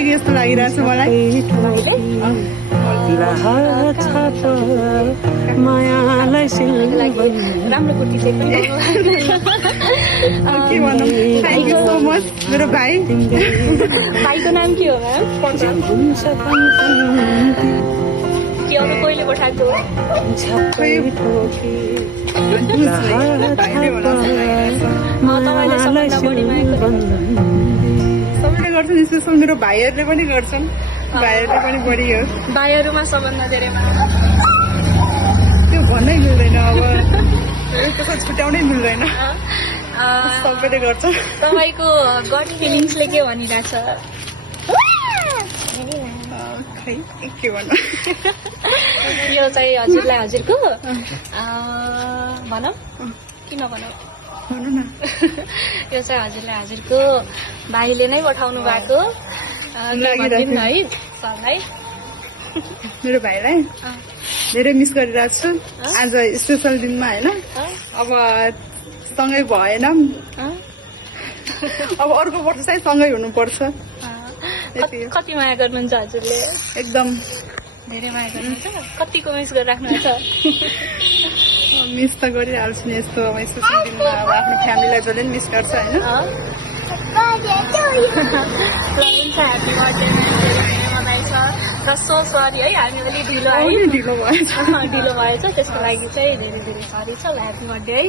कि जस्तो लागिरहेछ मलाई। राम्रो कुर्ती चाहिँ पनि के भनौँ, थ्याङ्क यू सो मच मेरो भाइ। भाइको नाम के हो म्याम? कि अरू कोहीले पठाएको? तपाईँले सबभन्दा बढी माया सबैले गर्छन् स्पेसल, मेरो भाइहरूले पनि गर्छन्, भाइहरूले पनि बढी हो। भाइहरूमा सबभन्दा धेरै माया त्यो भन्नै मिल्दैन, अब त्यसको छुट्याउनै मिल्दैन, सबैले गर्छ। तपाईँको गट फिलिङ्सले के भनिरहेछ? खै के भन्नु, यो चाहिँ हजुरलाई हजुरको भनौँ कि नभनौँ? भनौँ न। यो चाहिँ हजुरलाई हजुरको भाइले नै पठाउनु भएको भनिदिनु है सरलाई। मेरो भाइलाई धेरै मिस गरिरहेको छु आज स्पेसल दिनमा होइन। अब सँगै भएन, अब अर्को वर्ष चाहिँ सँगै हुनुपर्छ। कति माया गर्नुहुन्छ हजुरले? एकदम धेरै माया गर्नुहुन्छ। कतिको मिस गरिराख्नुहुन्छ? मिस त गरिहाल्छु नि, यस्तो अब स्पेसल दिनमा अब आफ्नो फ्यामिलीलाई जसले पनि मिस गर्छ होइन। हुन्छ, ह्याप्पी बर्थडे मनाइछ र सो सरी है, हामी अलिक ढिलो आयो, ढिलो भएछ ढिलो भएछ, त्यसको लागि चाहिँ धेरै धेरै सरी छ। ह्याप्पी बर्थडे है।